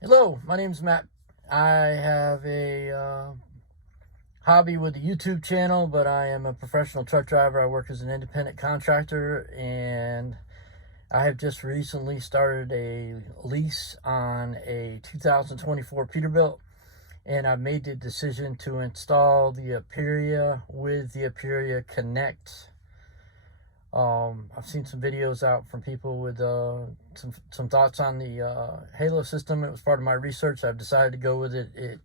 Hello, my name's Matt. I have a hobby with a YouTube channel, but I am a professional truck driver. I work as an independent contractor, and I have just recently started a lease on a 2024 Peterbilt, and I've made the decision to install the Aperia with the Aperia Connect. I've seen some videos out from people with some thoughts on the Halo system. It was part of my research. I've decided to go with it. It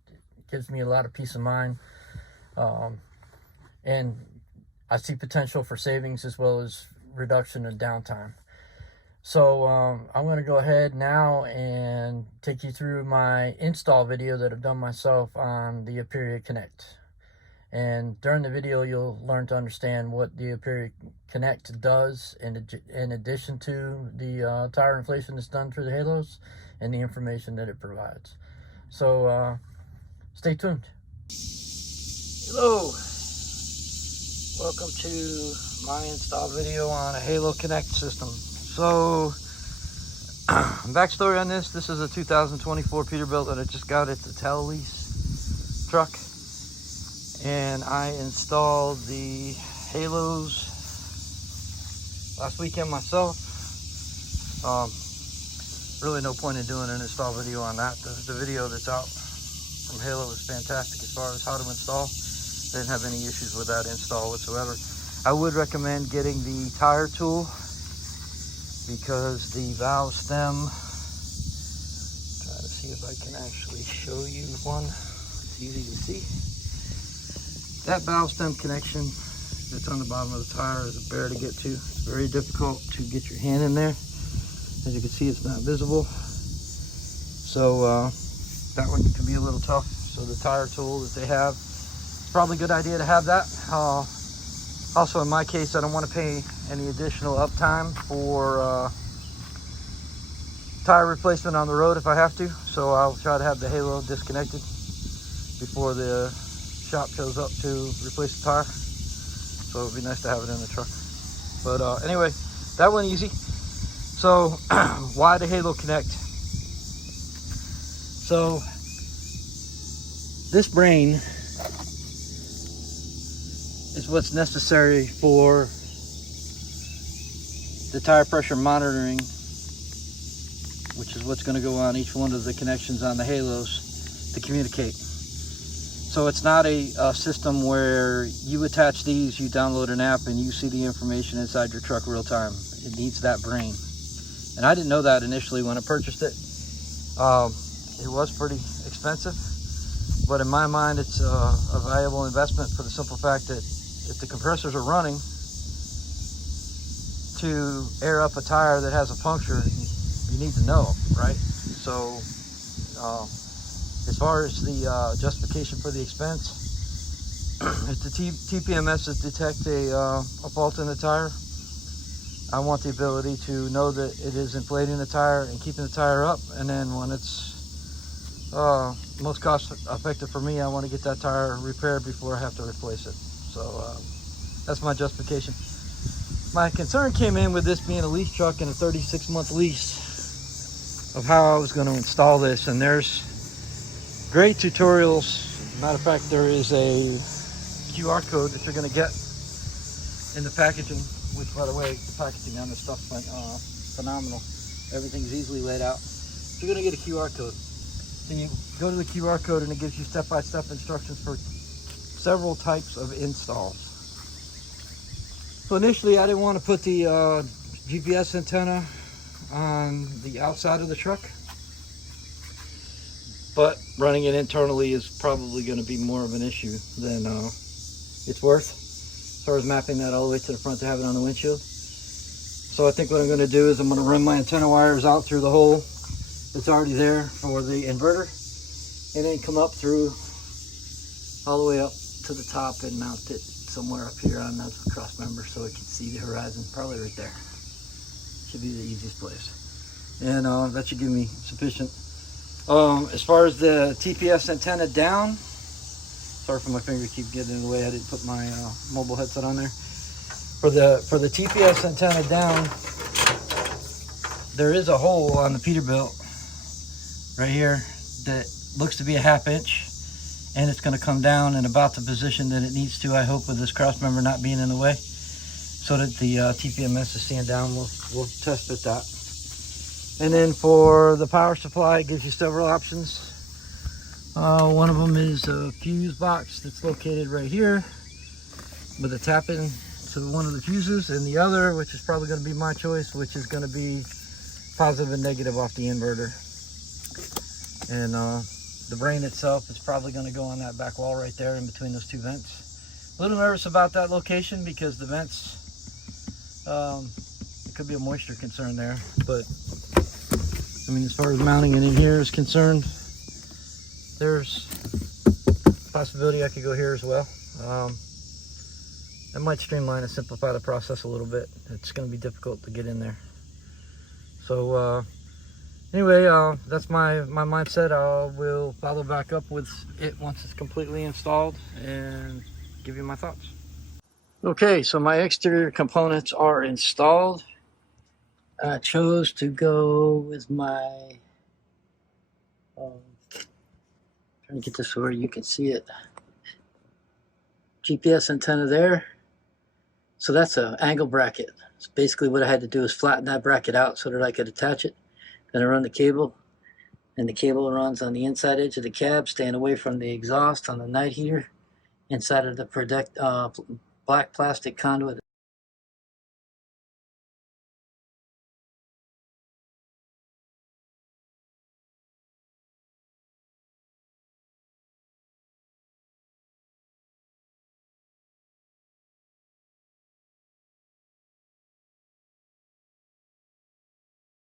gives me a lot of peace of mind, and I see potential for savings as well as reduction in downtime. So I'm going to go ahead now and take you through my install video that I've done myself on the Aperia Connect. And during the video, you'll learn to understand what the Aperia Connect does in addition to the tire inflation that's done through the Halos and the information that it provides. So stay tuned. Hello, welcome to my install video on a Halo Connect system. So backstory on this is a 2024 Peterbilt that I just got at the Telelease truck. And I installed the Halos last weekend myself. Really no point in doing an install video on that. The video that's out from Halo is fantastic as far as how to install. I didn't have any issues with that install whatsoever. I would recommend getting the tire tool because the valve stem, try to see if I can actually show you one. It's easy to see. That valve stem connection that's on the bottom of the tire is a bear to get to. It's very difficult to get your hand in there. As you can see, it's not visible. So that one can be a little tough. So the tire tool that they have, it's probably a good idea to have that. Also in my case, I don't want to pay any additional uptime for tire replacement on the road if I have to. So I'll try to have the Halo disconnected before the shop shows up to replace the tire, so it would be nice to have it in the truck. But anyway, that went easy. So why the Halo Connect? So this brain is what's necessary for the tire pressure monitoring, which is what's going to go on each one of the connections on the Halos to communicate. So it's not a system where you attach these, you download an app, and you see the information inside your truck real time. It needs that brain. And I didn't know that initially when I purchased it. It was pretty expensive, but in my mind, it's a valuable investment for the simple fact that if the compressors are running to air up a tire that has a puncture, you need to know, right? So as far as the justification for the expense, if the TPMSs detect a fault in the tire, I want the ability to know that it is inflating the tire and keeping the tire up. And then when it's most cost effective for me, I want to get that tire repaired before I have to replace it. So that's my justification. My concern came in with this being a lease truck and a 36-month lease of how I was going to install this. And there's great tutorials. Matter of fact, there is a QR code that you're going to get in the packaging, which, by the way, the packaging on this stuff went phenomenal. Everything's easily laid out. So you're going to get a QR code. So you go to the QR code and it gives you step-by-step instructions for several types of installs. So initially I didn't want to put the GPS antenna on the outside of the truck, but running it internally is probably going to be more of an issue than it's worth as far as mapping that all the way to the front to have it on the windshield. So I think what I'm going to do is I'm going to run my antenna wires out through the hole that's already there for the inverter, and then come up through all the way up to the top and mount it somewhere up here on the cross member so it can see the horizon, probably right there. Should be the easiest place, and that should give me sufficient. As far as the TPS antenna down, sorry for my finger keep getting in the way, I didn't put my mobile headset on there. For the TPS antenna down, there is a hole on the Peterbilt right here that looks to be a 1/2 inch, and it's going to come down in about the position that it needs to, I hope, with this cross member not being in the way, so that the TPMS is seeing down. We'll test fit that. And then for the power supply, it gives you several options. One of them is a fuse box that's located right here with a tap in to one of the fuses, and the other, which is probably going to be my choice, which is going to be positive and negative off the inverter. And the brain itself is probably going to go on that back wall right there in between those two vents. A little nervous about that location because the vents, it could be a moisture concern there, but I mean, as far as mounting it in here is concerned, there's a possibility I could go here as well. That might streamline and simplify the process a little bit. It's going to be difficult to get in there. So anyway, that's my mindset. I will follow back up with it once it's completely installed and give you my thoughts. Okay, so my exterior components are installed. I chose to go with my trying to get this where you can see it. GPS antenna there. So that's an angle bracket. So basically what I had to do is flatten that bracket out so that I could attach it. Then I run the cable, and the cable runs on the inside edge of the cab, staying away from the exhaust on the night heater, inside of the black plastic conduit.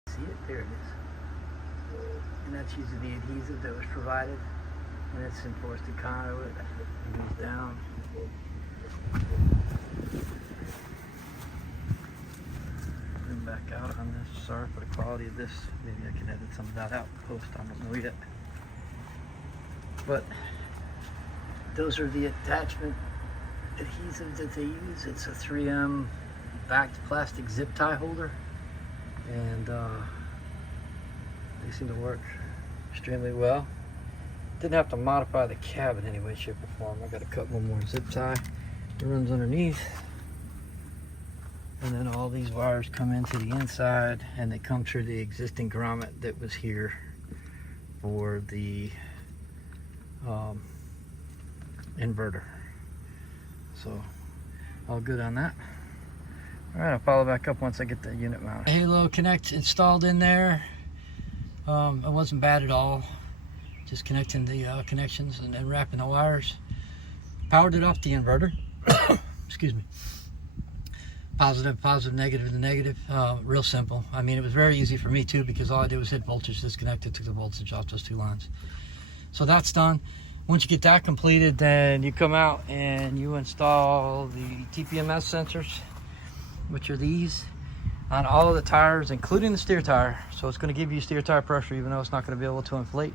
See it? There it is. And that's using the adhesive that was provided, and it's enforced the conduit. It goes down. Bring back out on this. Sorry for the quality of this. Maybe I can edit some of that out post. I don't know yet. But those are the attachment adhesives that they use. It's a 3M backed plastic zip tie holder, and they seem to work extremely well. Didn't have to modify the cab in any way, shape, or form. I got to cut one more zip tie that runs underneath, and then all these wires come into the inside, and they come through the existing grommet that was here for the inverter. So all good on that. All right, I'll follow back up once I get the unit mounted. Halo Connect installed in there. It wasn't bad at all. Just connecting the connections and then wrapping the wires. Powered it off the inverter. Excuse me. Positive, negative to negative. Real simple. I mean, it was very easy for me too, because all I did was hit voltage disconnected, took the voltage off those two lines. So that's done. Once you get that completed, then you come out and you install the TPMS sensors, which are these, on all of the tires, including the steer tire. So it's going to give you steer tire pressure, even though it's not going to be able to inflate.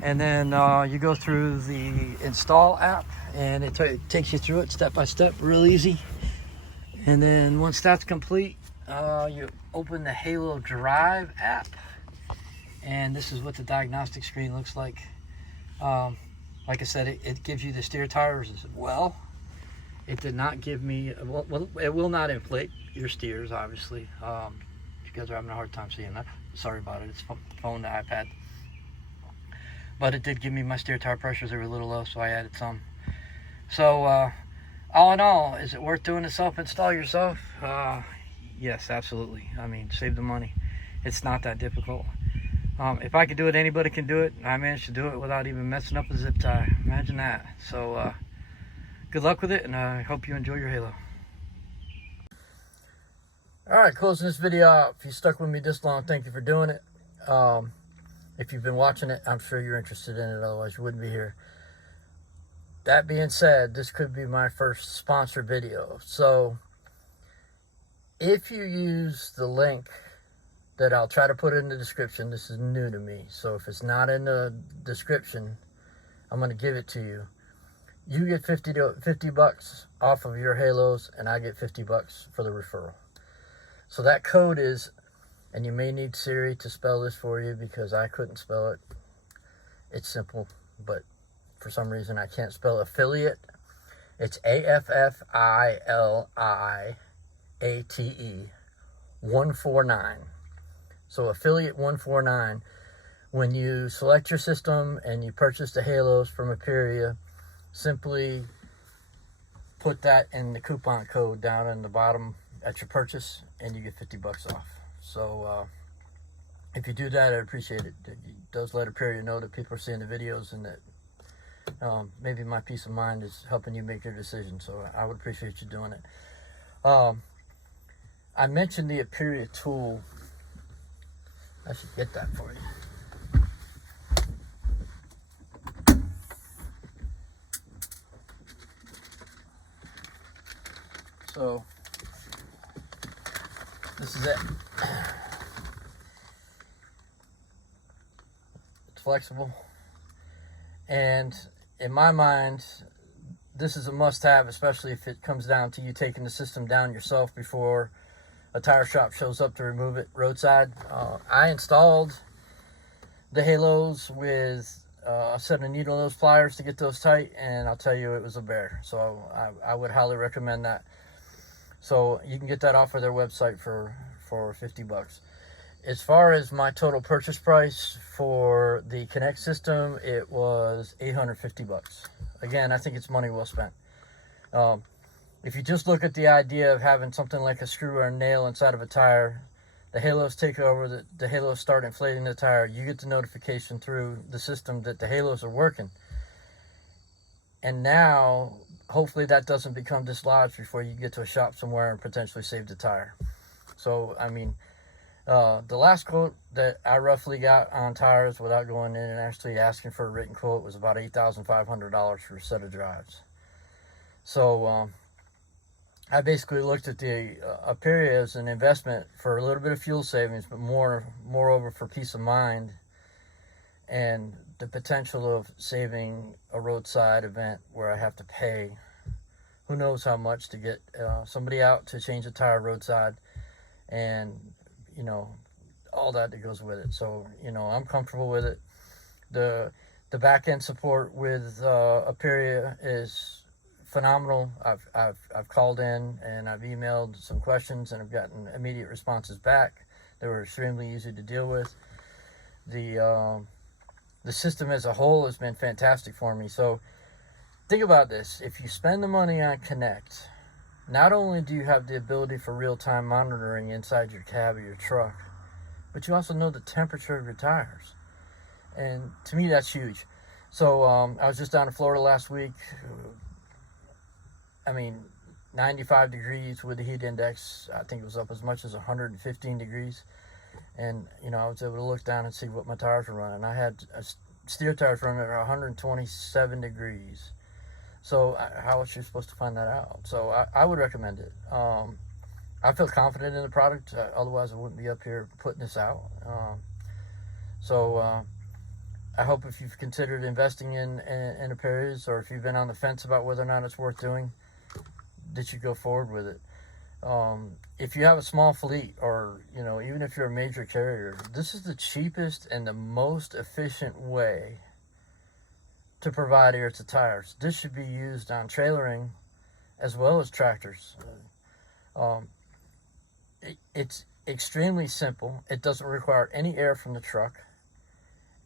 And then you go through the install app, and it takes you through it step by step, real easy. And then once that's complete, you open the Halo Drive app, and this is what the diagnostic screen looks like. Like I said, it gives you the steer tires as well. It did not give me, well, it will not inflate your steers, obviously. If you guys are having a hard time seeing that, sorry about it. It's phone to iPad. But it did give me my steer tire pressures. They were a little low, so I added some. So all in all, is it worth doing a self-install yourself? Yes, absolutely. I mean, save the money. It's not that difficult. If I could do it, anybody can do it. I managed to do it without even messing up a zip tie. Imagine that. So good luck with it, and I hope you enjoy your Halo. All right, closing this video out. If you stuck with me this long, thank you for doing it. If you've been watching it, I'm sure you're interested in it, otherwise you wouldn't be here. That being said, this could be my first sponsored video. So if you use the link that I'll try to put in the description, this is new to me, so if it's not in the description, I'm going to give it to you. You get 50 bucks off of your Halos, and I get 50 bucks for the referral. So that code is And you may need Siri to spell this for you because I couldn't spell it. It's simple, but for some reason I can't spell affiliate. It's AFFILIATE 149. So affiliate 149. When you select your system and you purchase the halos from Aperia, simply put that in the coupon code down in the bottom at your purchase and you get 50 bucks off. So if you do that, I'd appreciate it. It does let Aperia know that people are seeing the videos and that maybe my peace of mind is helping you make your decision. So I would appreciate you doing it. I mentioned the Aperia tool. I should get that for you. So this is it. It's flexible, and in my mind, this is a must-have, especially if it comes down to you taking the system down yourself before a tire shop shows up to remove it roadside. I installed the halos with a set of needle nose pliers to get those tight, and I'll tell you, it was a bear. So I would highly recommend that. So you can get that off of their website for 50 bucks. As far as my total purchase price for the Connect system, it was 850 bucks. Again, I think it's money well spent. If you just look at the idea of having something like a screw or a nail inside of a tire, the halos take over, the halos start inflating the tire, you get the notification through the system that the halos are working. And now, hopefully that doesn't become dislodged before you get to a shop somewhere and potentially save the tire. So, I mean, the last quote that I roughly got on tires without going in and actually asking for a written quote was about $8,500 for a set of drives. So, I basically looked at the Aperia as an investment for a little bit of fuel savings, but moreover for peace of mind and the potential of saving a roadside event where I have to pay who knows how much to get somebody out to change a tire roadside, and you know, all that goes with it. So, you know, I'm comfortable with it. The back end support with Aperia is phenomenal. I've called in and I've emailed some questions and I've gotten immediate responses back. They were extremely easy to deal with. The system as a whole has been fantastic for me. So think about this. If you spend the money on Connect, not only do you have the ability for real-time monitoring inside your cab of your truck, but you also know the temperature of your tires. And to me, that's huge. So I was just down in Florida last week. I mean, 95 degrees with the heat index. I think it was up as much as 115 degrees. And, you know, I was able to look down and see what my tires were running. I had steer tires running at 127 degrees. So how was you supposed to find that out? So I would recommend it. I feel confident in the product. Otherwise, I wouldn't be up here putting this out. I hope if you've considered investing in Aperia's, or if you've been on the fence about whether or not it's worth doing, that you go forward with it. If you have a small fleet, or, you know, even if you're a major carrier, this is the cheapest and the most efficient way to provide air to tires. This should be used on trailering as well as tractors. It's extremely simple. It doesn't require any air from the truck,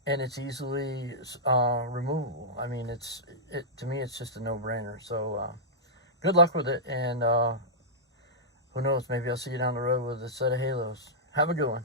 and it's easily removable. I mean, to me, it's just a no-brainer. So good luck with it, and who knows, maybe I'll see you down the road with a set of halos. Have a good one.